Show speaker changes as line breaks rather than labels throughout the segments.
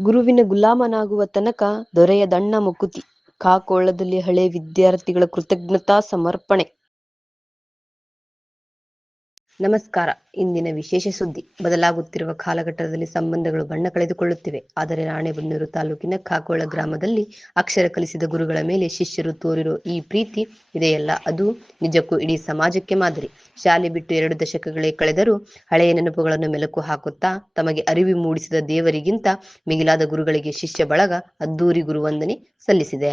ಗುರುವಿನ ಗುಲಾಮನಾಗುವ ತನಕ ದೊರೆಯ ದಣ್ಣ ಮುಕುತಿ ಕಾಕೋಳದಲ್ಲಿ ಹಳೆ ವಿದ್ಯಾರ್ಥಿಗಳ ಕೃತಜ್ಞತಾ ಸಮರ್ಪಣೆ. ನಮಸ್ಕಾರ. ಇಂದಿನ ವಿಶೇಷ ಸುದ್ದಿ. ಬದಲಾಗುತ್ತಿರುವ ಕಾಲಘಟ್ಟದಲ್ಲಿ ಸಂಬಂಧಗಳು ಬಣ್ಣ ಕಳೆದುಕೊಳ್ಳುತ್ತಿವೆ. ಆದರೆ ರಾಣೆಬೆನ್ನೂರು ತಾಲೂಕಿನ ಕಾಕೋಳ ಗ್ರಾಮದಲ್ಲಿ ಅಕ್ಷರ ಕಲಿಸಿದ ಗುರುಗಳ ಮೇಲೆ ಶಿಷ್ಯರು ತೋರಿರೋ ಈ ಪ್ರೀತಿ ಇದೆಯಲ್ಲ. ಅದು ನಿಜಕ್ಕೂ ಇಡೀ ಸಮಾಜಕ್ಕೆ ಮಾದರಿ. ಶಾಲೆ ಬಿಟ್ಟು ಎರಡು ದಶಕಗಳೇ ಕಳೆದರೂ ಹಳೆಯ ನೆನಪುಗಳನ್ನು ಮೆಲುಕು ಹಾಕುತ್ತಾ, ತಮಗೆ ಅರಿವು ಮೂಡಿಸಿದ ದೇವರಿಗಿಂತ ಮಿಗಿಲಾದ ಗುರುಗಳಿಗೆ ಶಿಷ್ಯ ಬಳಗ ಅದ್ದೂರಿ ಗುರುವಂದನೆ ಸಲ್ಲಿಸಿದೆ.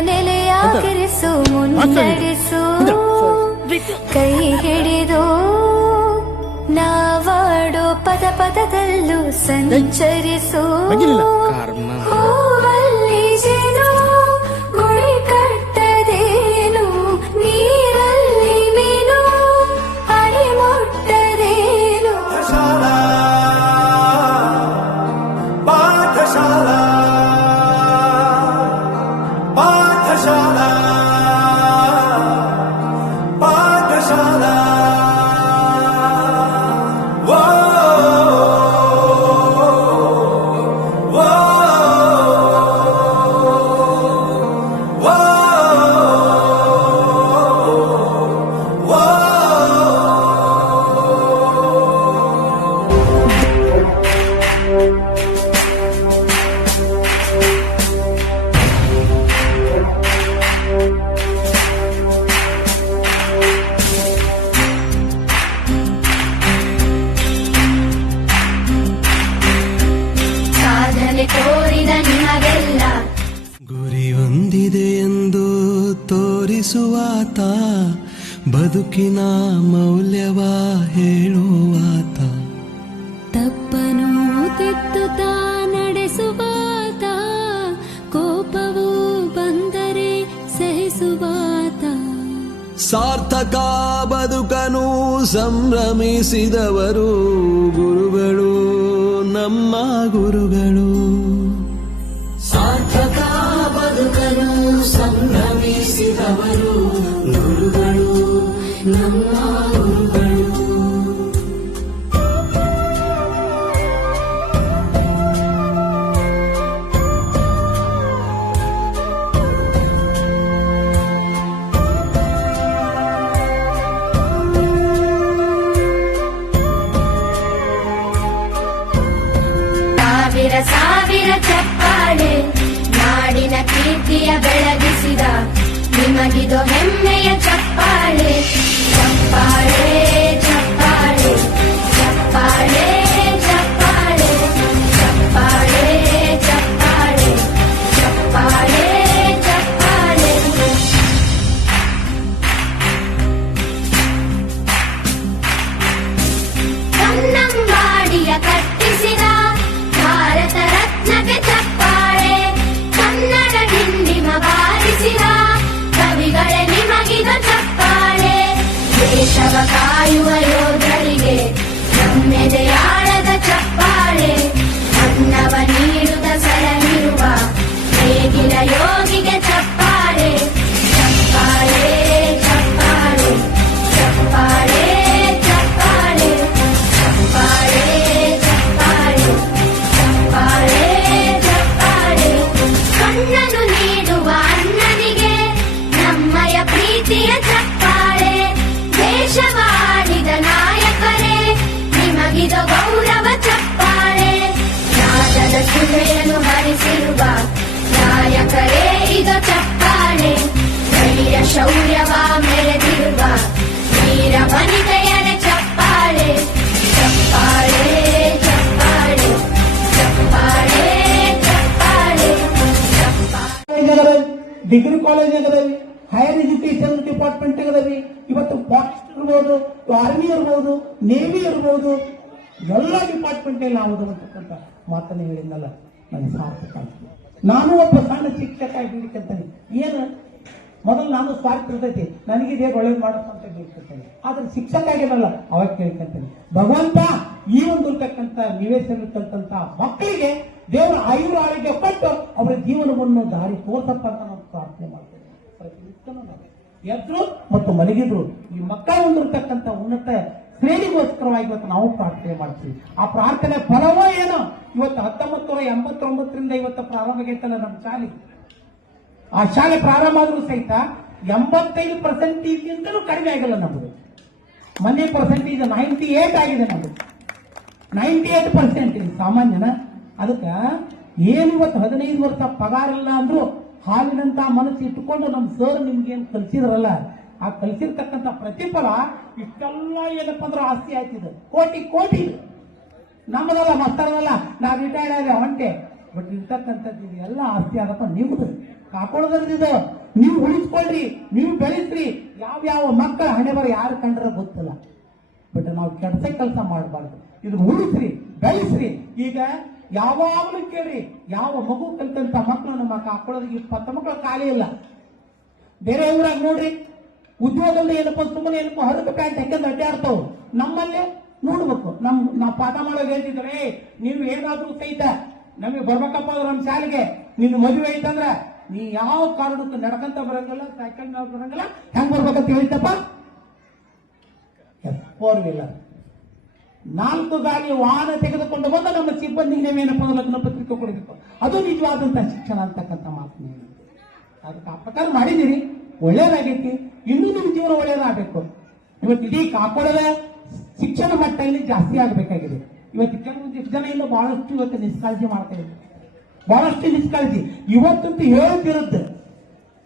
ನೆಲೆಯಾಗಿರಿಸು ಮುನ್ನಡೆಸು ಕೈ ಹಿಡಿದು ನಾವಾಡೋ ಪದ ಪದದಲ್ಲೂ ಸಂಚರಿಸು.
ಬದುಕಿನ ಮೌಲ್ಯವ ಹೇಳುವಾತ.
ತಪ್ಪನು ತಿತ್ತು ನಡೆಸುವಾತ. ಕೋಪವು ಬಂದರೆ ಸಹಿಸುವಾತ.
ಸಾರ್ಥಕ ಬದುಕನು ಸಂಭ್ರಮಿಸಿದವರು ಗುರುಗಳು ನಮ್ಮ ಗುರುಗಳು. ಸಾರ್ಥಕ ಬದುಕನು ಸಂಭ್ರಮಿಸಿದವರು ಗುರುಗಳು
ಸಾವಿರ ಚಪ್ಪಾಳೆ ನಾಡಿನ ಕೀರ್ತಿಯ ಬೆಳಗಿಸಿದ ನಿಮಗಿದು ಹೆಮ್ಮೆಯ ಚಪ್ಪಾಳೆ ಚಪ್ಪಾಳೆ. ಚಪ್ಪಾಳೆ. ವೀರ ಶೌರ್ಯವ ಮೆರೆದಿರುವ ವೀರ ವನಿತೆಯರ ಚಪ್ಪಾಳೆ. ಚಪ್ಪಾಳೆ ಚಪ್ಪಾಳೆ ಚಪ್ಪಾಳೆ ಚಪ್ಪಾಳೆ. ಚಪ್ಪಾಳೆ
degree college higher education department ಅದವಿ ಇವತ್ತು ಫಾರೆಸ್ಟ್ ಇರ್ಬೋದು ಆರ್ಮಿ ಇರ್ಬೋದು ನೇವಿ ಇರ್ಬೋದು, ಎಲ್ಲ ಡಿಪಾರ್ಟ್ಮೆಂಟ್ ನಾವು ಓದುವಂತಕ್ಕಂಥ ಮಾತನ್ನು ಹೇಳಿದ್ನಲ್ಲ, ನನಗೆ ಸಾರ್ಥಕ ಆಯಿತು ನಾನು ಒಬ್ಬ ಸಣ್ಣ ಶಿಕ್ಷಕ ಆಗಿರ್ಲಿಕ್ಕಂತಾನೆ ಏನು? ಮೊದಲು ನಾನು ಸ್ವಾರ್ಥ ಇರ್ತೈತಿ. ನನಗೆ ಇದೇ ಒಳ್ಳೇದು ಮಾಡಪ್ಪ ಅಂತ ಕೇಳ್ಕೊಳ್ತೇನೆ. ಆದ್ರೆ ಶಿಕ್ಷಕ ಆಗಿರಲ್ಲ, ಅವಾಗ ಕೇಳ್ಕೊಂತೇನೆ ಭಗವಂತ ಈ ಒಂದು ಇರ್ತಕ್ಕಂಥ ನಿವೇಶನಕ್ಕಂತ ಮಕ್ಕಳಿಗೆ ದೇವರ ಆಯುರ ಆರೋಗ್ಯ ಕೊಟ್ಟು ಅವರ ಜೀವನವನ್ನು ದಾರಿ ತೋರ್ಸಪ್ಪ ಅಂತ ನಾನು ಪ್ರಾರ್ಥನೆ ಮಾಡ್ತೇನೆ. ಪ್ರತಿನಿತ್ಯ ಎದ್ರು ಮತ್ತು ಮಲಗಿದ್ರು ಈ ಮಕ್ಕಳ ಹೊಂದಿರತಕ್ಕಂಥ ಉನ್ನತ ಶ್ರೇಣಿಗೋಸ್ಕರವಾಗಿ ಇವತ್ತು ನಾವು ಪ್ರಾರ್ಥನೆ ಮಾಡ್ತೀವಿ. ಆ ಪ್ರಾರ್ಥನೆ ಫಲವೋ ಏನೋ? ಇವತ್ತು ಹತ್ತೊಂಬತ್ತು ನೂರ ಎಂಬತ್ತೊಂಬತ್ತರಿಂದ ಇವತ್ತು ಪ್ರಾರಂಭ ಆಗೈತಲ್ಲ ನಮ್ಮ ಶಾಲೆ. ಆ ಶಾಲೆ ಪ್ರಾರಂಭ ಆದ್ರೂ ಸಹಿತ ಎಂಬತ್ತೈದು ಪರ್ಸೆಂಟೇಜ್ಗಿಂತಲೂ ಕಡಿಮೆ ಆಗಿಲ್ಲ ನಮ್ದು ಮೊನ್ನೆ ಪರ್ಸೆಂಟೇಜ್ ನೈಂಟಿ ಏಟ್ ಆಗಿದೆ ನಮ್ದು ನೈಂಟಿ ಏಟ್ ಪರ್ಸೆಂಟೇಜ್ ಸಾಮಾನ್ಯನ. ಅದಕ್ಕೆ ಏನು ಇವತ್ತು ಹದಿನೈದು ವರ್ಷ ಪಗಾರ ಇಲ್ಲ ಅಂದ್ರೂ ಹಾಲಿನಂತ ಮನಸ್ಸು ಇಟ್ಟುಕೊಂಡು ನಮ್ಮ ಸರ್ ನಿಮ್ಗೇನು ಕಲ್ಸಿದ್ರಲ್ಲ? ಆ ಕಲಿಸಿರ್ತಕ್ಕಂಥ ಪ್ರತಿಫಲ ಇಷ್ಟೆಲ್ಲ ಏನಪ್ಪ ಅಂದ್ರೆ ಆಸ್ತಿ ಆಯ್ತಿದೆ ಕೋಟಿ ಕೋಟಿ ನಮ್ಮದಲ್ಲ, ಮಸ್ತರದಲ್ಲ. ನಾವು ರಿಟೈರ್ಡ್ ಆದ್ರೆ ಹೊಂಟೆ ಬಟ್ ಇರ್ತಕ್ಕಂಥದ್ದು ಎಲ್ಲ ಆಸ್ತಿ ಆದಪ್ಪ ನಿಮ್ದು. ಕಾಕೊಳ್ಳೋದ್ರದ್ದು ನೀವು ಉಳಿಸ್ಕೊಳ್ರಿ, ನೀವು ಬೆಳೆಸ್ರಿ. ಯಾವ ಮಕ್ಕಳ ಹಣೆ ಬರ ಯಾರು ಕಂಡ್ರೆ ಗೊತ್ತಿಲ್ಲ. ಬಟ್ ನಾವು ಕೆಲಸ ಕೆಲಸ ಮಾಡಬಾರ್ದು. ಇದು ಉಳಿಸ್ರಿ, ಬೆಳೆಸ್ರಿ. ಈಗ ಯಾವಾಗಲೂ ಕೇಳ್ರಿ, ಯಾವ ಮಗು ಕಲ್ತಂತ ಮಕ್ಕಳು ನಮ್ಮ ಕಾಕೊಳ್ಳೋದಕ್ಕೆ ಇಪ್ಪತ್ತು ಮಕ್ಕಳು ಖಾಲಿ ಇಲ್ಲ. ಬೇರೆ ಊರಾಗ ನೋಡ್ರಿ. ಉದ್ಯೋಗದಲ್ಲಿ ಏನಪ್ಪ, ಸುಮ್ಮನೆ ಏನಪ್ಪ ಹರಕ ಪ್ಯಾಂಟ್ ಹಾಕೊಂಡು ನಮ್ಮಲ್ಲೇ ನೋಡ್ಬೇಕು. ನಮ್, ನಾವು ಪಾಠ ಮಾಡೋದು ಹೇಳ್ತಿದ್ರೆ ನೀವು ಏನಾದ್ರೂ ಸಹಿತ ನಮಗೆ ಬರ್ಬೇಕಪ್ಪ ಅಂದ್ರೆ ನಮ್ಮ ಶಾಲೆಗೆ ನಿನ್ನ ಮದುವೆ ಐತಂದ್ರ ನೀ ಯಾವ ಕಾರಣಕ್ಕೂ ನಡ್ಕಂತ ಬರಂಗಿಲ್ಲ ಸೈಕಲ್ ಬರಂಗಿಲ್ಲ, ಹೆಂಗ್ ಬರ್ಬೇಕಂತ ಹೇಳಿತಪ್ಪ ಫೋರ್ ನಾಲ್ಕು ಗಾಡಿ ವಾಹನ ತೆಗೆದುಕೊಂಡು ಬಂದ ನಮ್ಮ ಸಿಬ್ಬಂದಿಗೆ ನೀವೇನಪ್ಪ ಲಗ್ನ ಪತ್ರಿಕೆ ಕೊಡಬೇಕು? ಅದು ನಿಜವಾದಂತ ಶಿಕ್ಷಣ ಅಂತಕ್ಕಂಥ ಮಾತು. ಅದಕ್ಕೆ ಆ ಪ್ರಕಾರ ಮಾಡಿದ್ದೀರಿ. ಒಳ್ಳೇದಾಗೈತಿ. ಇನ್ನೂ ನಿಮ್ಮ ಜೀವನ ಒಳ್ಳೆಯದಾಗಬೇಕು. ಇವತ್ತು ಇಡೀ ಕಾಪಾಡದ ಶಿಕ್ಷಣ ಮಟ್ಟ ಇಲ್ಲಿ ಜಾಸ್ತಿ ಆಗಬೇಕಾಗಿದೆ. ಇವತ್ತು ಕೆಲವೊಂದು ಜನ ಇಲ್ಲ ಬಹಳಷ್ಟು ಇವತ್ತು ನಿಷ್ಕಾಳಜಿ ಮಾಡ್ತಾ ಇದ್ದಾರೆ. ಬಹಳಷ್ಟು ನಿಷ್ಕಾಳಜಿ ಇವತ್ತಂತೂ ಹೇಳ್ತಿರುತ್ತೆ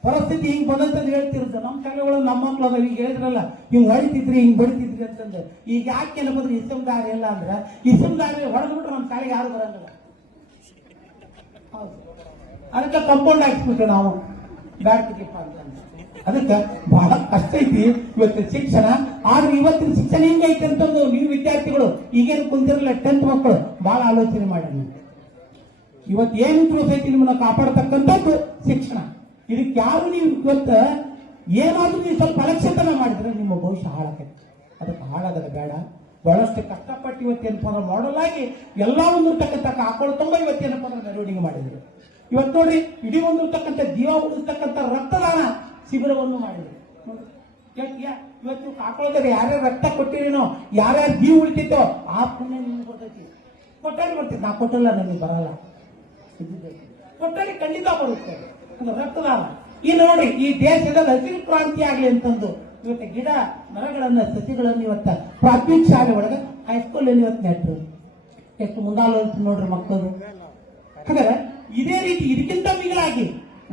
ಪರಿಸ್ಥಿತಿ ಹಿಂಗ್ ಬಂದಂತ ಹೇಳ್ತಿರುತ್ತೆ ನಮ್ಮ ಶಾಲೆಗಳು ನಮ್ಮ ಮಕ್ಕಳು ಅದಾವ. ಈಗ ಹೇಳಿದ್ರಲ್ಲ, ಹಿಂಗ್ ಹೊಡಿತಿದ್ರಿ, ಹಿಂಗ್ ಬಡಿತಿದ್ರಿ ಅಂತಂದ್ರೆ ಈಗ ಯಾಕೆ ಏನಪ್ಪಂದ್ರೆ ಇಸಮ್ದಾರಿ ಇಲ್ಲ ಅಂದ್ರೆ ಇಸಮ್ದಾರಿ ಹೊಡೆದ್ಬಿಟ್ರೆ ನಮ್ಮ ಶಾಲೆಗೆ ಯಾರು ಬರಂಗಿಲ್ಲ. ಅದಕ್ಕೆ ಕಂಪೌಂಡ್ ಹಾಕ್ಸ್ಬಿಟ್ಟು ನಾವು. ಬ್ಯಾಡ್ತಿಗೆಪ್ಪ ಅಂತ ಅದಕ್ಕೆ ಬಹಳ ಕಷ್ಟ ಐತಿ. ಇವತ್ತಿನ ಶಿಕ್ಷಣ, ಆದ್ರೆ ಇವತ್ತಿನ ಶಿಕ್ಷಣ ಹೆಂಗೈತೆ ಅಂತಂದು ನೀವು ವಿದ್ಯಾರ್ಥಿಗಳು ಈಗೇನು ಕುಂತಿರಲ್ಲ ಟೆಂತ್ ಮಕ್ಕಳು ಬಹಳ ಆಲೋಚನೆ ಮಾಡಿ ಇವತ್ತು ಏನು ಸೊಸೈಟಿ ನಿಮ್ಮನ್ನ ಕಾಪಾಡತಕ್ಕಂಥದ್ದು ಶಿಕ್ಷಣ. ಇದಕ್ಕೆ ಯಾರು ನೀವು ಇವತ್ತು ಏನಾದ್ರೂ ನೀವು ಸ್ವಲ್ಪ ಅಲಕ್ಷತನ ಮಾಡಿದ್ರೆ ನಿಮ್ಮ ಭವಿಷ್ಯ ಹಾಳಾಗತ್ತೆ. ಅದಕ್ಕೆ ಹಾಳಾಗದ ಬೇಡ. ಬಹಳಷ್ಟು ಕಷ್ಟಪಟ್ಟು ಇವತ್ತೇನಪ್ಪ ಅಂದ್ರೆ ಮಾಡಲ್ ಆಗಿ ಎಲ್ಲ ಒಂದಿರ್ತಕ್ಕಂಥ ಕಾಕೋಳು ತುಂಬ ಇವತ್ತೇನಪ್ಪ ಅಂದ್ರೆ ಮೆರವಣಿಗೆ ಮಾಡಿದ್ರು. ಇವತ್ತು ನೋಡ್ರಿ, ಇಡೀ ಒಂದು ಜೀವ ಉಳಿಸ್ತಕ್ಕಂಥ ರಕ್ತದಾನ ಶಿಬಿರವನ್ನು ಮಾಡಿದೆ. ಇವತ್ತು ನೀವು ಕಾಕೊಳ್ಳೋದ್ರೆ ಯಾರ್ಯಾರು ರಕ್ತ ಕೊಟ್ಟಿರೇನೋ, ಯಾರ್ಯಾರು ಜೀವ ಉಳಿತಿತ್ತೋ, ಆ ಪುಣ್ಯ ನಿಮ್ಗೆ ಗೊತ್ತೈತಿ ಕೊಟ್ಟಾಡಿ ಬರ್ತೀವಿ ನಾ ಕೊಟ್ಟಲ್ಲ, ನನಗೆ ಬರಲ್ಲ. ಕೊಟ್ಟರೆ ಖಂಡಿತ ಬರುತ್ತೆ. ರಕ್ತದಾರ ಈ ನೋಡಿ, ಈ ದೇಶದಲ್ಲಿ ಹಸಿರು ಕ್ರಾಂತಿ ಆಗಲಿ ಅಂತಂದು ಇವತ್ತು ಗಿಡ, ಮರಗಳನ್ನ, ಸಸಿಗಳನ್ನು ಇವತ್ತ ಪ್ರಾಥಮಿಕ ಶಾಲೆ ಒಳಗೆ ಹೈಸ್ಕೂಲ್ ಅಲ್ಲಿ ಇವತ್ತು ನೆಟ್ಟರು. ಎಷ್ಟು ಮುಂದಾಲೋಚನೆ ನೋಡ್ರಿ ಮಕ್ಕಳು. ಹಾಗಾದ್ರೆ, ಇದೇ ರೀತಿ ಇದಕ್ಕಿಂತ ಮಿಗಿಲಾಗಿ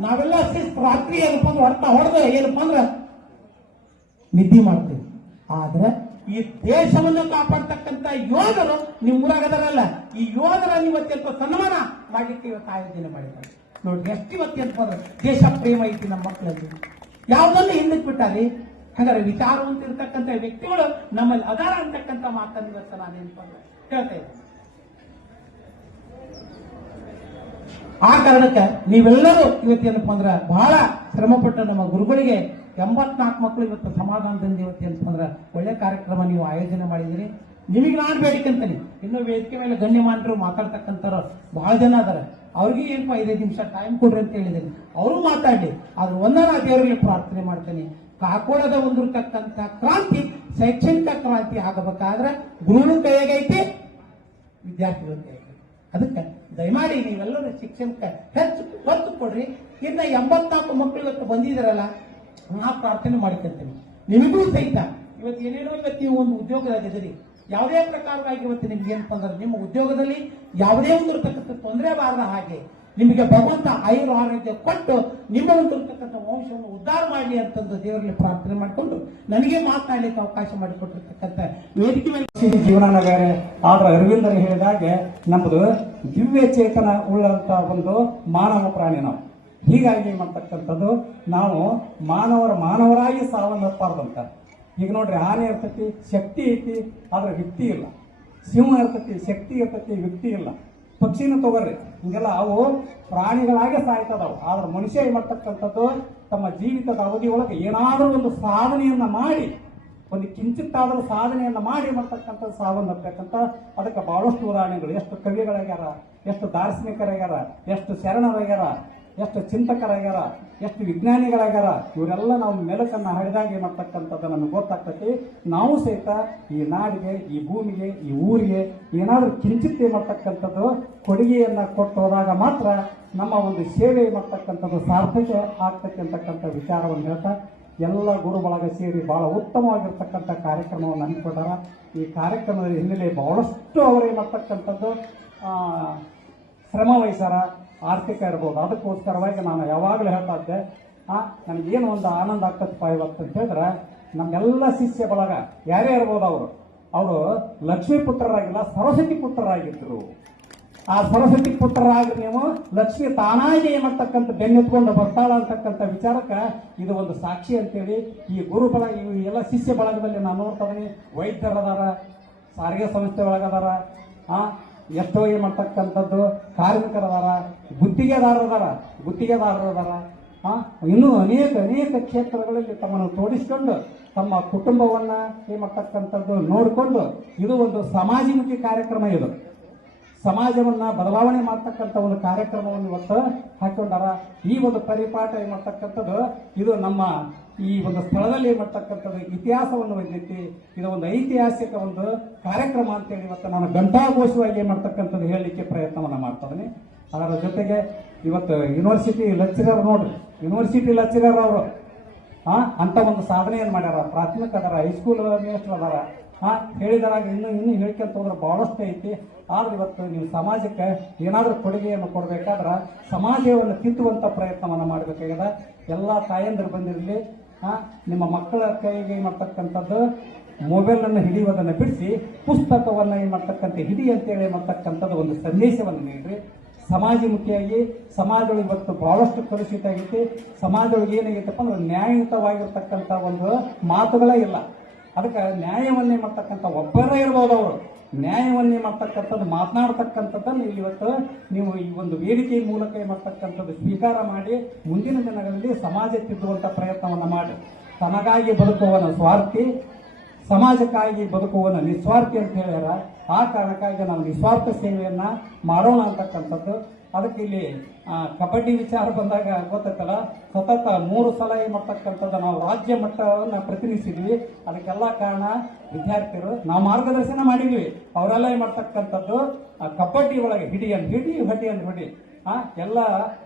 ನಾವೆಲ್ಲ ಶಿಸ್ತು ರಾತ್ರಿ ಏನಪ್ಪ ಅಂದ್ರೆ ಹೊಡ್ತಾ ಹೊಡೆದ ಏನಪ್ಪ ಅಂದ್ರೆ ನಿದ್ದೆ ಮಾಡ್ತೀವಿ. ಆದ್ರೆ ಈ ದೇಶವನ್ನು ಕಾಪಾಡ್ತಕ್ಕಂತ ಯೋಧರು ನಿಮ್ಮ ಊರಾಗದಾರಲ್ಲ ಈ ಯೋಧರ ಇವತ್ತೆಲ್ಪ ಸನ್ಮಾನ ಮಾಡಲಿಕ್ಕೆ ಇವತ್ತು ಆಯೋಜನೆ ಮಾಡಿದ್ದಾರೆ. ನೋಡಿ, ಎಷ್ಟು ಅಂದ್ರೆ ದೇಶ ಪ್ರೇಮ ಐತಿ ನಮ್ಮ ಮಕ್ಕಳಲ್ಲಿ. ಯಾವುದನ್ನು ಹಿಂದಕ್ಕೆ ಬಿಟ್ಟಾರಿ ಹಾಗಾದ್ರೆ ವಿಚಾರವಂತ ಇರ್ತಕ್ಕಂಥ ವ್ಯಕ್ತಿಗಳು ನಮ್ಮಲ್ಲಿ ಅದಾರ ಅಂತಕ್ಕಂಥ ಮಾತನ್ನು ಇವತ್ತು ನಾನು ಹೇಳ್ತಾ ಇದ್ದೀನಿ. ಆ ಕಾರಣಕ್ಕೆ ನೀವೆಲ್ಲರೂ ಇವತ್ತೇನಪ್ಪ ಅಂದ್ರೆ ಬಹಳ ಶ್ರಮಪಟ್ಟ ನಮ್ಮ ಗುರುಗಳಿಗೆ ಎಂಬತ್ನಾಲ್ಕು ಮಕ್ಕಳು ಇವತ್ತು ಸಮಾಧಾನದಿಂದ ಇವತ್ತೇನಪ್ಪ ಅಂದ್ರೆ ಒಳ್ಳೆ ಕಾರ್ಯಕ್ರಮ ನೀವು ಆಯೋಜನೆ ಮಾಡಿದಿರಿ ನಿಮಗೆ ನಾನು ಬೇಡಿಕಂತೀನಿ ಇನ್ನು ವೇದಿಕೆ ಮೇಲೆ ಗಣ್ಯಮಾನರು ಮಾತಾಡ್ತಕ್ಕಂಥವ್ರು ಬಹಳ ಜನ ಅದಾರೆ ಅವ್ರಿಗೆ ಏನಪ್ಪ ಐದೈದು ನಿಮಿಷ ಟೈಮ್ ಕೊಡ್ರಿ ಅಂತ ಹೇಳಿದ್ದೀನಿ. ಅವರು ಮಾತಾಡಿ, ಆದ್ರೆ ಒಂದರ ದೇವರಿಗೆ ಪ್ರಾರ್ಥನೆ ಮಾಡ್ತೇನೆ. ಕಾಕೋಳದ ಒಂದಿರ್ತಕ್ಕಂಥ ಕ್ರಾಂತಿ, ಶೈಕ್ಷಣಿಕ ಕ್ರಾಂತಿ ಆಗಬೇಕಾದ್ರೆ ಗುರುನು ಕೈಯಾಗೈತಿ, ವಿದ್ಯಾರ್ಥಿಗಳ ಕೈಯಾಗೈತಿ. ಅದಕ್ಕೆ ದಯಮಾಡಿ ನೀವೆಲ್ಲರೂ ಶಿಕ್ಷಣಕ್ಕೆ ಹೆಚ್ಚು ಒತ್ತು ಕೊಡ್ರಿ. ಇನ್ನ ಎಂಬತ್ನಾಲ್ಕು ಮಕ್ಕಳು ಇವತ್ತು ಬಂದಿದ್ದೀರಲ್ಲ ಆ ಪ್ರಾರ್ಥನೆ ಮಾಡ್ಕೊಂತೀನಿ ನಿಮಗೂ ಸಹಿತ ಇವತ್ತು ಏನೇನೋ ಇವತ್ತು ನೀವು ಒಂದು ಉದ್ಯೋಗದಾಗಿದ್ದೀರಿ ಯಾವುದೇ ಪ್ರಕಾರವಾಗಿ ಇವತ್ತು ನಿಮ್ಗೆ ಏನಪ್ಪ ಅಂದ್ರೆ ನಿಮ್ಮ ಉದ್ಯೋಗದಲ್ಲಿ ಯಾವುದೇ ಒಂದು ತೊಂದರೆ ಬಾರದ ಹಾಗೆ ನಿಮಗೆ ಭಗವಂತ ಆಯುರ ಆರೋಗ್ಯ ಕೊಟ್ಟು ನಿಮ್ಮ ಒಂದಿರತಕ್ಕಂಥ ವಂಶವನ್ನು ಉದ್ಧಾರ ಮಾಡಲಿ ಅಂತಂದು ದೇವರಲ್ಲಿ ಪ್ರಾರ್ಥನೆ ಮಾಡಿಕೊಂಡು ನನಗೆ ಮಾತನಾಡಲಿಕ್ಕೆ ಅವಕಾಶ ಮಾಡಿಕೊಟ್ಟಿರ್ತಕ್ಕಂಥ ವೇದಿಕೆ ಮೇಲೆ
ಜೀವನ ಬೇರೆ. ಆದ್ರೆ ಅರವಿಂದರು ಹೇಳಿದಾಗೆ ನಮ್ಮದು ದಿವ್ಯ ಚೇತನ ಉಳ್ಳಂತ ಒಂದು ಮಾನವ ಪ್ರಾಣಿ ನಾವು. ಹೀಗಾಗಿ ಮಾಡ್ತಕ್ಕಂಥದ್ದು ನಾವು ಮಾನವರ ಮಾನವರಾಗಿ ಸಾವನ್ನಪ್ಪಬಾರ್ದಂತ ಈಗ ನೋಡ್ರಿ ಆನೆ ಇರ್ತೈತಿ, ಶಕ್ತಿ ಐತಿ, ಆದ್ರೆ ವ್ಯಕ್ತಿ ಇಲ್ಲ. ಸಿಂಹ ಇರ್ತೈತಿ, ಶಕ್ತಿ ಇರ್ತೈತಿ, ವ್ಯಕ್ತಿ ಇಲ್ಲ. ಪಕ್ಷಿನ ತಗೋರಿ. ಹಿಂಗೆಲ್ಲ ಅವು ಪ್ರಾಣಿಗಳಾಗೆ ಸಾಯ್ತದವು. ಆದ್ರೆ ಮನುಷ್ಯ ಮಾಡ್ತಕ್ಕಂಥದ್ದು ತಮ್ಮ ಜೀವಿತದ ಅವಧಿ ಒಳಗೆ ಏನಾದರೂ ಒಂದು ಸಾಧನೆಯನ್ನ ಮಾಡಿ, ಒಂದು ಕಿಂಚಿತ್ತಾದರೂ ಸಾಧನೆಯನ್ನ ಮಾಡಿ ಮಾಡ್ತಕ್ಕಂಥ ಸಾವನ್ನ ಅದಕ್ಕೆ ಬಹಳಷ್ಟು ಉದಾಹರಣೆಗಳು. ಎಷ್ಟು ಕವಿಗಳಾಗ್ಯಾರ, ಎಷ್ಟು ದಾರ್ಶನಿಕರಾಗ್ಯಾರ, ಎಷ್ಟು ಶರಣರಾಗ್ಯಾರ ಎಷ್ಟು ಚಿಂತಕರಾಗ್ಯಾರ ಎಷ್ಟು ವಿಜ್ಞಾನಿಗಳಾಗ್ಯಾರ ಇವರೆಲ್ಲ ನಾವು ಮೆಲುಕನ್ನು ಹರಿದಾಗ ಏನಾಗ್ತಕ್ಕಂಥದ್ದು ನಮಗೆ ಗೊತ್ತಾಗ್ತೈತಿ. ನಾವು ಸಹಿತ ಈ ನಾಡಿಗೆ ಈ ಭೂಮಿಗೆ ಈ ಊರಿಗೆ ಏನಾದರೂ ಕಿಂಚಿತ್ ಏನಾಗ್ತಕ್ಕಂಥದ್ದು ಕೊಡುಗೆಯನ್ನು ಕೊಟ್ಟು ಹೋದಾಗ ಮಾತ್ರ ನಮ್ಮ ಒಂದು ಸೇವೆ ಮಾಡ್ತಕ್ಕಂಥದ್ದು ಸಾರ್ಥಕ ಆಗ್ತೈತೆ ಅಂತಕ್ಕಂಥ ವಿಚಾರವನ್ನು ಹೇಳ್ತಾ ಎಲ್ಲ ಗುರು ಬಳಗ ಸೇರಿ ಬಹಳ ಉತ್ತಮವಾಗಿರ್ತಕ್ಕಂಥ ಕಾರ್ಯಕ್ರಮವನ್ನು ಹಮ್ಮಿಕೊಂಡಾರ. ಈ ಕಾರ್ಯಕ್ರಮದ ಹಿನ್ನೆಲೆ ಬಹಳಷ್ಟು ಅವರೇ ಮಾಡ್ತಕ್ಕಂಥದ್ದು ಆ, ಶ್ರಮ ವಹಿಸಾರ ಆರ್ಥಿಕ ಇರ್ಬೋದು. ಅದಕ್ಕೋಸ್ಕರವಾಗಿ ನಾನು ಯಾವಾಗಲೂ ಹೇಳ್ತಾ ಇದ್ದೆ ನನಗೇನು ಒಂದು ಆನಂದ ಆಗ್ತದಪ್ಪ ಇವತ್ತು ಅಂತ ಹೇಳಿದ್ರೆ, ನಮ್ಮೆಲ್ಲ ಶಿಷ್ಯ ಬಳಗ, ಯಾರೇ ಇರ್ಬೋದು ಅವರು ಅವರು ಲಕ್ಷ್ಮೀ ಪುತ್ರರಾಗಿಲ್ಲ, ಸರಸ್ವತಿ ಪುತ್ರರಾಗಿದ್ದರು ಆ ಸರಸ್ವತಿ ಪುತ್ರರಾಗಿ ನೀವು ಲಕ್ಷ್ಮಿ ತಾನಾಗಿ ಏನ್ತಕ್ಕಂಥ ಬೆನ್ನೆತ್ಕೊಂಡು ಬರ್ತಾಳ ಅಂತಕ್ಕಂಥ ವಿಚಾರಕ್ಕೆ ಇದು ಒಂದು ಸಾಕ್ಷಿ ಅಂತೇಳಿ ಈ ಗುರು ಬಳಗ ಇವು ಎಲ್ಲ ಶಿಷ್ಯ ಬಳಗದಲ್ಲಿ ನಾನು ನೋಡ್ತಾ ಇದೀನಿ ವೈದ್ಯರದಾರ, ಸಾರಿಗೆ ಸಂಸ್ಥೆ ಒಳಗದಾರ ಎಷ್ಟೋ ಮಾಡ್ತಕ್ಕಂಥದ್ದು, ಕಾರ್ಮಿಕರದಾರ ಗುತ್ತಿಗೆದಾರರದಾರ ಗುತ್ತಿಗೆದಾರರದಾರ ಆ, ಇನ್ನೂ ಅನೇಕ ಅನೇಕ ಕ್ಷೇತ್ರಗಳಲ್ಲಿ ತಮ್ಮನ್ನು ತೋಡಿಸಿಕೊಂಡು ತಮ್ಮ ಕುಟುಂಬವನ್ನ ಏನ್ ಮಾಡ್ತಕ್ಕಂಥದ್ದು ನೋಡಿಕೊಂಡು ಇದು ಒಂದು ಸಮಾಜಮುಖಿ ಕಾರ್ಯಕ್ರಮ ಇದು. ಸಮಾಜವನ್ನ ಬದಲಾವಣೆ ಮಾಡ್ತಕ್ಕಂಥ ಒಂದು ಕಾರ್ಯಕ್ರಮವನ್ನು ಇವತ್ತು ಹಾಕೊಂಡಾರ ಈ ಒಂದು ಪರಿಪಾಠ ಏನು ಇದು ನಮ್ಮ ಈ ಒಂದು ಸ್ಥಳದಲ್ಲಿ ಏನ್ ಮಾಡ್ತಕ್ಕಂಥದ್ದು ಇತಿಹಾಸವನ್ನು ಹೊಂದೈತಿ ಇದು ಒಂದು ಐತಿಹಾಸಿಕ ಒಂದು ಕಾರ್ಯಕ್ರಮ ಅಂತೇಳಿ ಇವತ್ತು ನಾನು ಗಂಟಾಘೋಷವಾಗಿ ಏನ್ ಮಾಡ್ತಕ್ಕಂಥದ್ದು ಹೇಳಲಿಕ್ಕೆ ಪ್ರಯತ್ನವನ್ನು ಮಾಡ್ತಾ ಅದರ ಜೊತೆಗೆ ಇವತ್ತು ಯೂನಿವರ್ಸಿಟಿ ಲೆಕ್ಚರರ್ ನೋಡ್ರಿ ಯೂನಿವರ್ಸಿಟಿ ಲೆಕ್ಚರರ್ ಅವರು. ಆ, ಅಂತ ಒಂದು ಸಾಧನೆಯನ್ನು ಮಾಡ್ಯಾರ, ಪ್ರಾಥಮಿಕ ಅದಾರ ಹೈಸ್ಕೂಲ್ ಮಿನಿಸ್ಟರ್ ಅದಾರ ಆ ಹೇಳಿದಾಗ ಇನ್ನು ಇನ್ನು ಹೇಳ್ಕೊಂತ ಹೋದ್ರೆ ಬಹಳಷ್ಟು ಐತಿ. ಆದ್ರೆ ಇವತ್ತು ನೀವು ಸಮಾಜಕ್ಕೆ ಏನಾದರೂ ಕೊಡುಗೆಯನ್ನು ಕೊಡಬೇಕಾದ್ರೆ ಸಮಾಜವನ್ನು ತಿದ್ದುವಂತ ಪ್ರಯತ್ನವನ್ನು ಮಾಡಬೇಕಾಗ್ಯದ. ಎಲ್ಲ ತಾಯಂದಿರು ಬಂದಿರಲಿ, ಆ, ನಿಮ್ಮ ಮಕ್ಕಳ ಕೈಗೆ ಏನು ಮಾಡ್ತಕ್ಕಂಥದ್ದು ಮೊಬೈಲ್ ಅನ್ನು ಹಿಡಿಯುವುದನ್ನು ಬಿಡಿಸಿ ಪುಸ್ತಕವನ್ನ ಏನು ಮಾಡ್ತಕ್ಕಂಥ ಹಿಡಿ ಅಂತೇಳಿ ಮಾಡ್ತಕ್ಕಂಥದ್ದು ಒಂದು ಸಂದೇಶವನ್ನು ನೀಡ್ರಿ. ಸಮಾಜಮುಖಿಯಾಗಿ ಸಮಾಜದೊಳಗೆ ಇವತ್ತು ಬಹಳಷ್ಟು ಕಲುಷಿತ ಆಗೈತಿ. ಸಮಾಜದೊಳಗೆ ಏನಾಗೈತಪ್ಪ ಅಂದ್ರೆ ನ್ಯಾಯಯುತವಾಗಿರ್ತಕ್ಕಂಥ ಒಂದು ಮಾತುಗಳೇ ಇಲ್ಲ. ಅದಕ್ಕೆ ನ್ಯಾಯವನ್ನೇ ಮಾಡ್ತಕ್ಕಂಥ ಒಬ್ಬರೇ ಇರ್ಬೋದು ಅವರು. ನ್ಯಾಯವನ್ನೇ ಮಾಡ್ತಕ್ಕಂಥದ್ದು, ಮಾತನಾಡ್ತಕ್ಕಂಥದ್ದನ್ನು ಇಲ್ಲಿ ಇವತ್ತು ನೀವು ಈ ಒಂದು ವೇದಿಕೆ ಮೂಲಕ ಮಾಡ್ತಕ್ಕಂಥದ್ದು, ಸ್ವೀಕಾರ ಮಾಡಿ ಮುಂದಿನ ದಿನಗಳಲ್ಲಿ ಸಮಾಜ ತಿದ್ದುವಂತ ಪ್ರಯತ್ನವನ್ನು ಮಾಡಿ. ತನಗಾಗಿ ಬದುಕುವವನ ಸ್ವಾರ್ಥಿ ಸಮಾಜಕ್ಕಾಗಿ ಬದುಕುವನ್ನ ನಿಸ್ವಾರ್ಥಿ ಅಂತ ಹೇಳ್ಯಾರ. ಆ ಕಾರಣಕ್ಕಾಗಿ ನಾವು ನಿಸ್ವಾರ್ಥ ಸೇವೆಯನ್ನ ಮಾಡೋಣ ಅಂತಕ್ಕಂಥದ್ದು. ಅದಕ್ಕೆ ಇಲ್ಲಿ ಕಬಡ್ಡಿ ವಿಚಾರ ಬಂದಾಗ ಗೊತ್ತೈತಲ್ಲ ಸತತ ಮೂರು ಸಲ ಏನು ಮಾಡ್ತಕ್ಕಂಥದ್ದು, ನಾವು ರಾಜ್ಯ ಮಟ್ಟವನ್ನು ಪ್ರತಿನಿಧಿಸಿದ್ವಿ. ಅದಕ್ಕೆಲ್ಲ ಕಾರಣ ವಿದ್ಯಾರ್ಥಿಗಳು ನಾವು ಮಾರ್ಗದರ್ಶನ ಮಾಡಿದ್ವಿ. ಅವರೆಲ್ಲ ಏನ್ ಮಾಡ್ತಕ್ಕಂಥದ್ದು ಕಬಡ್ಡಿ ಒಳಗೆ ಹಿಡಿಯನ್ ಹಿಡಿ ಹಡಿ ಹಿಡಿ. ಎಲ್ಲ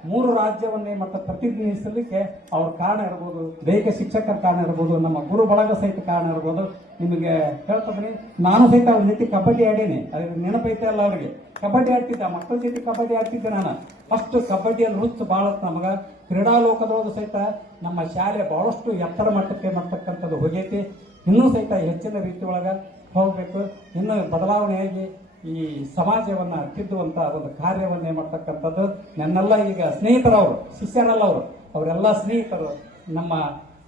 ಮೂರು ರಾಜ್ಯವನ್ನೇ ಮತ್ತೆ ಪ್ರತಿನಿಧಿಸಲಿಕ್ಕೆ ಅವ್ರ ಕಾರಣ ಇರ್ಬೋದು, ದೈಹಿಕ ಶಿಕ್ಷಕರ ಕಾರಣ ಇರ್ಬೋದು, ನಮ್ಮ ಗುರು ಬಳಗ ಸಹಿತ ಕಾರಣ ಇರ್ಬೋದು. ನಿಮಗೆ ಹೇಳ್ತಿದ್ದೀನಿ ನಾನು ಸಹಿತ ಅವ್ರ ಜೊತೆ ಕಬಡ್ಡಿ ಆಡೀನಿ. ಅದ್ರ ನೆನಪೈತೆ ಅಲ್ಲ ಅವ್ರಿಗೆ. ಕಬಡ್ಡಿ ಆಡ್ತಿದ್ದೆ ಮಕ್ಕಳ ಜೊತೆ ಕಬಡ್ಡಿ ಆಡ್ತಿದ್ದೆ ನಾನು. ಫಸ್ಟ್ ಕಬಡ್ಡಿಯಲ್ಲಿ ಹುಚ್ಚು ಬಹಳ ನಮಗ. ಕ್ರೀಡಾ ಲೋಕದೊಳಗೆ ಸಹಿತ ನಮ್ಮ ಶಾಲೆ ಬಹಳಷ್ಟು ಎತ್ತರ ಮಟ್ಟಕ್ಕೆ ಮಾಡ್ತಕ್ಕಂಥದ್ದು ಹೋಗೈತಿ. ಇನ್ನೂ ಸಹಿತ ಹೆಚ್ಚಿನ ರೀತಿ ಒಳಗೆ ಹೋಗಬೇಕು. ಇನ್ನೂ ಬದಲಾವಣೆಯಾಗಿ ಈ ಸಮಾಜವನ್ನ ತಿದ್ದುವಂತ ಒಂದು ಕಾರ್ಯವನ್ನೇ ಮಾಡ್ತಕ್ಕಂಥದ್ದು. ನನ್ನೆಲ್ಲ ಈಗ ಸ್ನೇಹಿತರವರು ಶಿಷ್ಯರಲ್ಲ ಅವರು. ಅವರೆಲ್ಲ ಸ್ನೇಹಿತರು, ನಮ್ಮ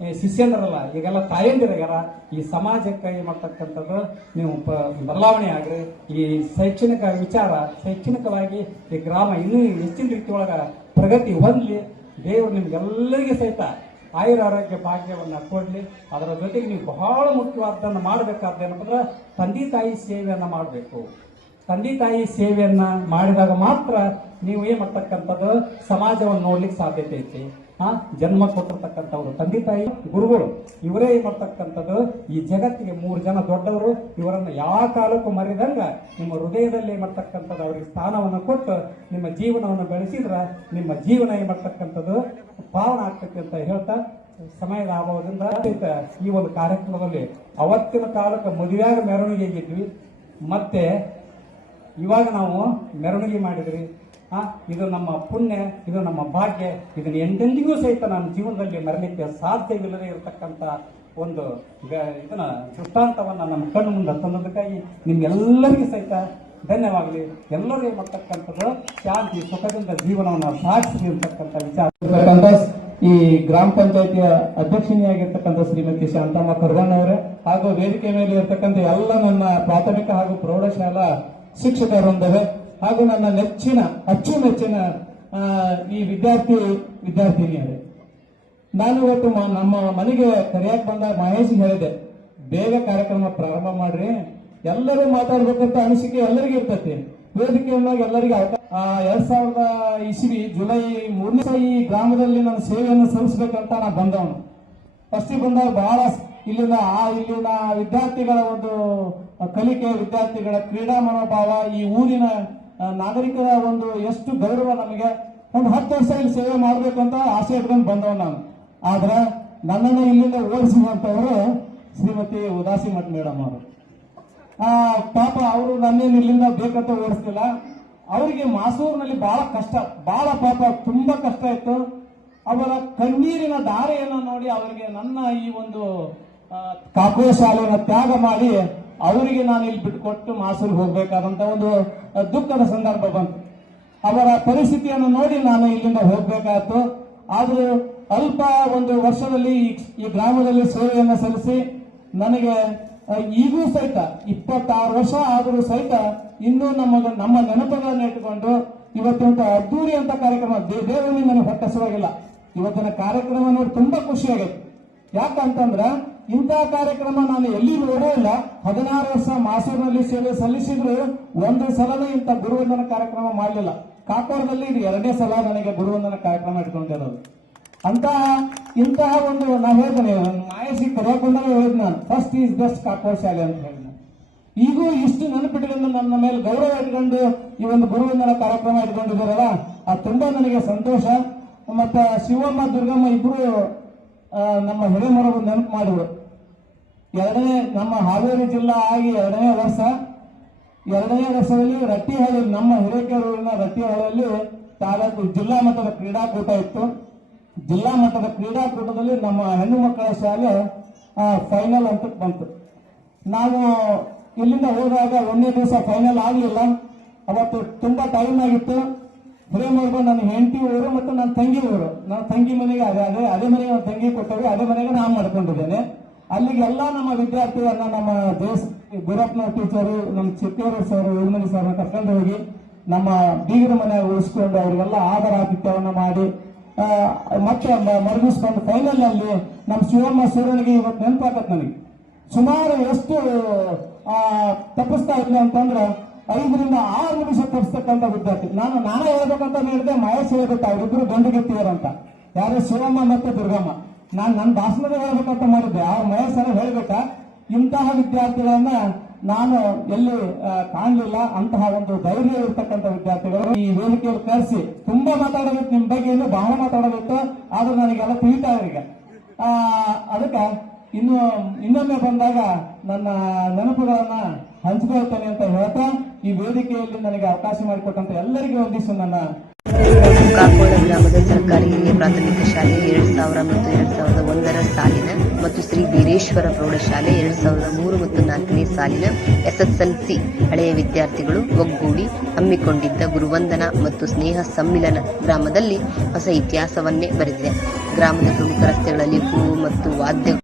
ಈ ಶಿಷ್ಯಂದ್ರಲ್ಲ ಈಗೆಲ್ಲ ತಾಯಂದಿರಾಗ್ಯಾರ ಈ ಸಮಾಜಕ್ಕೆ ಏನ್ ಮಾಡ್ತಕ್ಕಂಥದ್ದು. ನೀವು ಬದಲಾವಣೆ ಆಗ್ರಿ. ಈ ಶೈಕ್ಷಣಿಕ ವಿಚಾರ, ಶೈಕ್ಷಣಿಕವಾಗಿ ಈ ಗ್ರಾಮ ಇನ್ನೂ ಹೆಚ್ಚಿನ ರೀತಿ ಒಳಗೆ ಪ್ರಗತಿ ಹೊಂದಲಿ. ದೇವರು ನಿಮ್ಗೆಲ್ಲರಿಗೆ ಸಹಿತ ಆಯುರ ಆರೋಗ್ಯ ಭಾಗ್ಯವನ್ನು ಕೊಡಲಿ. ಅದರ ಜೊತೆಗೆ ನೀವು ಬಹಳ ಮುಖ್ಯವಾದ್ದನ್ನು ಮಾಡಬೇಕಾದ್ದೇನಂದ್ರೆ ತಂದೆ ತಾಯಿ ಸೇವೆಯನ್ನು ಮಾಡಬೇಕು. ತಂದೆ ತಾಯಿ ಸೇವೆಯನ್ನ ಮಾಡಿದಾಗ ಮಾತ್ರ ನೀವು ಏನು ಮಾಡ್ತಕ್ಕಂಥದ್ದು ಸಮಾಜವನ್ನು ನೋಡ್ಲಿಕ್ಕೆ ಸಾಧ್ಯತೆ ಐತಿ. ಆ, ಜನ್ಮ ಕೊಟ್ಟಿರ್ತಕ್ಕಂಥವ್ರು ತಂದೆ ತಾಯಿ ಗುರುಗಳು, ಇವರೇ ಏನ್ ಮಾಡ್ತಕ್ಕಂಥದ್ದು ಈ ಜಗತ್ತಿಗೆ ಮೂರು ಜನ ದೊಡ್ಡವರು, ಇವರನ್ನ ಯಾವ ಕಾಲಕ್ಕೂ ಮರಿದಂಗ ನಿಮ್ಮ ಹೃದಯದಲ್ಲಿ ಮಾಡ್ತಕ್ಕಂಥದ್ದು ಅವರಿಗೆ ಸ್ಥಾನವನ್ನು ಕೊಟ್ಟು ನಿಮ್ಮ ಜೀವನವನ್ನು ಬೆಳೆಸಿದ್ರೆ ನಿಮ್ಮ ಜೀವನ ಏನು ಮಾಡ್ತಕ್ಕಂಥದ್ದು ಪಾವನ ಆಗ್ತೈತಿ ಅಂತ ಹೇಳ್ತಾ ಸಮಯದ ಅಭಾವದಿಂದ ಈ ಒಂದು ಕಾರ್ಯಕ್ರಮದಲ್ಲಿ ಅವತ್ತಿನ ಕಾಲಕ್ಕೆ ಮದುವೆಯಾಗ ಮೆರವಣಿಗೆ ಇದ್ವಿ ಮತ್ತೆ ಇವಾಗ ನಾವು ಮೆರವಣಿಗೆ ಮಾಡಿದ್ರಿ. ಇದು ನಮ್ಮ ಪುಣ್ಯ, ಇದು ನಮ್ಮ ಭಾಗ್ಯ, ಇದನ್ನು ಎಂದೆಂದಿಗೂ ಸಹಿತ ನಾನು ಜೀವನದಲ್ಲಿ ಮರಲಿಕ್ಕೆ ಸಾಧ್ಯವಿಲ್ಲದೆ ಇರತಕ್ಕಂತ ಒಂದು ಇದನ್ನ ದೃಷ್ಟಾಂತವನ್ನ ನಮ್ಮ ಕಣ್ಣು ಮುಂದೆ ತಂದದಕ್ಕಾಗಿ ನಿಮ್ಗೆಲ್ಲರಿಗೂ ಸಹಿತ ಧನ್ಯವಾಗಲಿ. ಎಲ್ಲರೂ ಮಾಡ್ತಕ್ಕಂಥದ್ದು ಶಾಂತಿ, ಸುಖದಿಂದ ಜೀವನವನ್ನು ಸಾಧಿಸಿ ಅಂತಕ್ಕಂಥ ವಿಚಾರ.
ಇರ್ತಕ್ಕಂಥ ಈ ಗ್ರಾಮ ಪಂಚಾಯತಿಯ ಅಧ್ಯಕ್ಷಿಣಿಯಾಗಿರ್ತಕ್ಕಂಥ ಶ್ರೀಮತಿ ಶಾಂತಮ್ಮ ಕರ್ವಣ್ಣ ಅವರೇ ಹಾಗೂ ವೇದಿಕೆ ಮೇಲೆ ಇರತಕ್ಕಂಥ ಎಲ್ಲ ನನ್ನ ಪ್ರಾಥಮಿಕ ಹಾಗೂ ಪ್ರೌಢಶಾಲಾ ಶಿಕ್ಷಕರೊಂದಿಗೆ ಹಾಗೂ ನನ್ನ ನೆಚ್ಚಿನ ಅಚ್ಚುಮೆಚ್ಚಿನ ಈ ವಿದ್ಯಾರ್ಥಿ, ವಿದ್ಯಾರ್ಥಿನಿಯರು. ನಾನು ಇವತ್ತು ನಮ್ಮ ಮನೆಗೆ ಕರೆಯಕ್ ಬಂದ ಮಹೇಶ್ ಹೇಳಿದೆ, ಬೇಗ ಕಾರ್ಯಕ್ರಮ ಪ್ರಾರಂಭ ಮಾಡ್ರಿ. ಎಲ್ಲರೂ ಮಾತಾಡ್ಬೇಕಂತ ಅನಿಸಿಕೆ ಎಲ್ಲರಿಗೂ ಇರ್ತೈತಿ. ವೇದಿಕೆ ಎಲ್ಲರಿಗೆ ಎರಡ್ ಸಾವಿರದ ಇಸ್ವಿ, ಜುಲೈ ಮೂರನೇ ಈ ಗ್ರಾಮದಲ್ಲಿ ನನ್ನ ಸೇವೆಯನ್ನು ಸಲ್ಲಿಸಬೇಕಂತ ನಾ ಬಂದವನು. ಫಸ್ಟಿಗೆ ಬಂದಾಗ ಬಹಳ ಇಲ್ಲಿನ ಆ ಇಲ್ಲಿನ ವಿದ್ಯಾರ್ಥಿಗಳ ಒಂದು ಕಲಿಕೆ, ವಿದ್ಯಾರ್ಥಿಗಳ ಕ್ರೀಡಾ ಮನೋಭಾವ, ಈ ಊರಿನ ನಾಗರಿಕರ ಒಂದು ಎಷ್ಟು ಗೌರವ ನಮಗೆ. ಒಂದು ಹತ್ತು ವರ್ಷ ಇಲ್ಲಿ ಸೇವೆ ಮಾಡಬೇಕಂತ ಆಸೆ ಇಟ್ಕೊಂಡು ಬಂದವ ನಾನು. ಆದ್ರೆ ನನ್ನನ್ನು ಇಲ್ಲಿಂದ ಓಡಿಸಿದಂತವರು ಶ್ರೀಮತಿ ಉದಾಸಿ ಮಠ ಮೇಡಮ್ ಅವರು. ಆ, ಪಾಪ ಅವರು ನನ್ನೇನು ಇಲ್ಲಿಂದ ಬೇಕಂತ ಓಡಿಸ್ತಿಲ್ಲ ಅವರಿಗೆ ಮಾಸೂರಿನಲ್ಲಿ ಬಹಳ ಕಷ್ಟ. ಬಹಳ ಪಾಪ, ತುಂಬಾ ಕಷ್ಟ ಇತ್ತು. ಅವರ ಕಣ್ಣೀರಿನ ಧಾರೆಯನ್ನು ನೋಡಿ ಅವರಿಗೆ ನನ್ನ ಈ ಒಂದು ಕಾಕುವ ಶಾಲೆಯನ್ನು ತ್ಯಾಗ ಮಾಡಿ ಅವರಿಗೆ ನಾನು ಇಲ್ಲಿ ಬಿಟ್ಟುಕೊಟ್ಟು ಮಾಸೂರಿಗೆ ಹೋಗ್ಬೇಕಾದಂತ ಒಂದು ದುಃಖದ ಸಂದರ್ಭ ಬಂತು. ಅವರ ಪರಿಸ್ಥಿತಿಯನ್ನು ನೋಡಿ ನಾನು ಇಲ್ಲಿಂದ ಹೋಗ್ಬೇಕಾಯ್ತು. ಆದ್ರೂ ಅಲ್ಪ ಒಂದು ವರ್ಷದಲ್ಲಿ ಈ- ಗ್ರಾಮದಲ್ಲಿ ಸೇವೆಯನ್ನು ಸಲ್ಲಿಸಿ ನನಗೆ ಈಗೂ ಸಹಿತ ಇಪ್ಪತ್ತಾರು ವರ್ಷ ಆದರೂ ಸಹಿತ ಇನ್ನೂ ನಮ್ಮ ನಮ್ಮ ನೆನಪುಗಳನ್ನು ಇಟ್ಟುಕೊಂಡು ಇವತ್ತಿನ ಅದ್ದೂರಿ ಅಂತ ಕಾರ್ಯಕ್ರಮ ದೇವರು ನನಗೆ ಹೊಟ್ಟಸವಾಗಿಲ್ಲ ಇವತ್ತಿನ ಕಾರ್ಯಕ್ರಮ ನೋಡಿ ತುಂಬಾ ಖುಷಿ ಯಾಕಂತಂದ್ರೆ ಯಾಕಂತಂದ್ರ ಇಂತಹ ಕಾರ್ಯಕ್ರಮ ನಾನು ಎಲ್ಲಿ ನೋಡೇ ಇಲ್ಲ. ಹದಿನಾರು ವರ್ಷ ಮಾಸೂರಿನಲ್ಲಿ ಸೇವೆ ಸಲ್ಲಿಸಿದ್ರು. ಒಂದು ಸಲನೇ ಇಂಥ ಗುರುವಂದನ ಕಾರ್ಯಕ್ರಮ ಮಾಡಲಿಲ್ಲ. ಕಾಕೋರದಲ್ಲಿ ಇದು ಎರಡನೇ ಸಲ ನನಗೆ ಗುರುವಂದನ ಕಾರ್ಯಕ್ರಮ ಇಟ್ಕೊಂಡಿರೋದು. ಅಂತಹ ಇಂತಹ ಒಂದು ನಾ ಹೇಳ್ತೇನೆ ಮಾಯಸಿ ಕರೆಯಕೊಂಡಾಗ ಹೇಳಿದ್ ನಾನು ಫಸ್ಟ್ ಈಸ್ ಬೆಸ್ಟ್ ಕಾಕೋರ್ ಶಾಲೆ ಅಂತ ಹೇಳಿದ್ನ ಈಗ ಇಷ್ಟು ನೆನಪಿಟ್ಕೊಂಡು ನನ್ನ ಮೇಲೆ ಗೌರವ ಇಟ್ಕೊಂಡು ಈ ಒಂದು ಗುರುವಂದನ ಕಾರ್ಯಕ್ರಮ ಇಟ್ಕೊಂಡಿದ್ದಾರಲ್ಲ, ಆ ತುಂಬಾ ನನಗೆ ಸಂತೋಷ. ಮತ್ತ ಶಿವಮ್ಮ, ದುರ್ಗಮ್ಮ ಇಬ್ರು ನಮ್ಮ ಹಿರೇಮರವು ನೆನಪು ಮಾಡಿದರು. ಎರಡನೇ ನಮ್ಮ ಹಾವೇರಿ ಜಿಲ್ಲಾ ಆಗಿ ಎರಡನೇ ವರ್ಷ, ಎರಡನೇ ವರ್ಷದಲ್ಲಿ ರಟ್ಟಿಹಳ್ಳಿ, ನಮ್ಮ ಹಿರೇಕೆರೂರಿನ ರಟ್ಟಿಹಳ್ಳಿಯಲ್ಲಿ ತಾಲೂಕು ಜಿಲ್ಲಾ ಮಟ್ಟದ ಕ್ರೀಡಾಕೂಟ ಇತ್ತು. ಜಿಲ್ಲಾ ಮಟ್ಟದ ಕ್ರೀಡಾಕೂಟದಲ್ಲಿ ನಮ್ಮ ಹೆಣ್ಣು ಮಕ್ಕಳ ಶಾಲೆ ಫೈನಲ್ ಅಂತ ಬಂತು. ನಾವು ಇಲ್ಲಿಂದ ಹೋದಾಗ ಒಂದೇ ದಿವಸ ಫೈನಲ್ ಆಗಲಿಲ್ಲ. ಅವತ್ತು ತುಂಬಾ ಟೈಮ್ ಆಗಿತ್ತು. ಹಿರೇಮರ್ಗು ನನ್ನ ಹೆಂಡತಿ ಊರು ಮತ್ತು ನನ್ನ ತಂಗಿ ಊರು ನನ್ನ ತಂಗಿ ಮನೆಗೆ ಅದೇ ಅದೇ ಅದೇ ಮನೆಗೆ ತಂಗಿ ಕೊಟ್ಟವಿ ಅದೇ ಮನೆಗೆ ನಾನು ಮಾಡ್ಕೊಂಡಿದ್ದೇನೆ. ಅಲ್ಲಿಗೆಲ್ಲ ನಮ್ಮ ವಿದ್ಯಾರ್ಥಿಗಳನ್ನ ನಮ್ಮ ದೇಶ ಗುರಪ್ಪನ ಟೀಚರು, ನಮ್ಮ ಚಿತ್ತೂರು ಸರ್ ಉಳ್ಮನಿ ಸರ್ ಕರ್ಕೊಂಡು ಹೋಗಿ ನಮ್ಮ ಬೀಗರ ಮನೆ ಉಳಿಸ್ಕೊಂಡು ಅವರಿಗೆಲ್ಲ ಆಧಾರ ಆತಿಥ್ಯವನ್ನ ಮಾಡಿ ಮತ್ತೆ ಮರುಗಿಸ್ಕೊಂಡು ಫೈನಲ್ ಅಲ್ಲಿ ನಮ್ಮ ಶಿವಮ್ಮ ಸೂರ್ಯನಿಗೆ ಇವತ್ತು ನೆನಪಾಗತ್ತೆ ನನಗೆ. ಸುಮಾರು ಎಷ್ಟು ತಪ್ಪಿಸ್ತಾ ಇದ್ದೆ ಅಂತಂದ್ರ ಐದರಿಂದ ಆರು ನಿಮಿಷ ತಪ್ಪಿಸ್ತಕ್ಕಂಥ ವಿದ್ಯಾರ್ಥಿ. ನಾನು ನಾನು ಹೇಳ್ಬೇಕಂತ ಹೇಳಿದೆ ಮಹೇಶ್ ಹೇಳ್ಬಿಟ್ಟು ಅವರಿಬ್ರು ಅಂತ. ಯಾರು ಶಿವಮ್ಮ ಮತ್ತೆ ದುರ್ಗಮ್ಮ. ನಾನು ನನ್ನ ಭಾಷಣದ ಹೇಳ್ಬೇಕಂತ ಮಾಡಿದ್ದೆ. ಆ ಮಹೇಶ್ ಸರ್ ಹೇಳ್ಬೇಕ ಇಂತಹ ವಿದ್ಯಾರ್ಥಿಗಳನ್ನ ನಾನು ಎಲ್ಲಿ ಕಾಣಲಿಲ್ಲ. ಅಂತಹ ಒಂದು ಧೈರ್ಯ ಇರ್ತಕ್ಕಂಥ ವಿದ್ಯಾರ್ಥಿಗಳು. ಈ ವೇದಿಕೆಯಲ್ಲಿ ಕರೆಸಿ ತುಂಬಾ ಮಾತಾಡಬೇಕು ನಿಮ್ ಬಗ್ಗೆ ಇನ್ನು ಬಹಳ ಮಾತಾಡಬೇಕು. ಆದ್ರೆ ನನಗೆಲ್ಲ ತಿಳಿತಾ ಈಗ ಆ, ಅದಕ್ಕೆ ಇನ್ನು ಇನ್ನೊಮ್ಮೆ ಬಂದಾಗ ನನ್ನ ನೆನಪುಗಳನ್ನ ಹಂಚ್ಕೊಳ್ತೇನೆ ಅಂತ ಹೇಳ್ತಾ ಈ ವೇದಿಕೆಯಲ್ಲಿ ನನಗೆ ಅವಕಾಶ ಮಾಡಿಕೊಟ್ಟಂತ ಎಲ್ಲರಿಗೂ ವಂದಿಸು ನನ್ನ
ಗ್ರಾಮದ ಸರ್ಕಾರಿ ಹಿರಿಯ ಪ್ರಾಥಮಿಕ ಶಾಲೆ ಎರಡ್ ಸಾವಿರ ಮತ್ತು ಎರಡ್ ಸಾವಿರದ ಒಂದರ ಸಾಲಿನ ಮತ್ತು ಶ್ರೀ ವೀರೇಶ್ವರ ಪ್ರೌಢಶಾಲೆ ಎರಡ್ ಸಾವಿರದ ಮೂರು ಮತ್ತು ನಾಲ್ಕನೇ ಸಾಲಿನ ಎಸ್ಎಸ್ಎಲ್ಸಿ ಹಳೆಯ ವಿದ್ಯಾರ್ಥಿಗಳು ಒಗ್ಗೂಡಿ ಹಮ್ಮಿಕೊಂಡಿದ್ದ ಗುರುವಂದನ ಮತ್ತು ಸ್ನೇಹ ಸಮ್ಮಿಲನ ಗ್ರಾಮದಲ್ಲಿ ಹೊಸ ಇತಿಹಾಸವನ್ನೇ ಬರೆದಿದೆ. ಗ್ರಾಮದ ಪ್ರಮುಖ ರಸ್ತೆಗಳಲ್ಲಿ ಹೂವು ಮತ್ತು ವಾದ್ಯ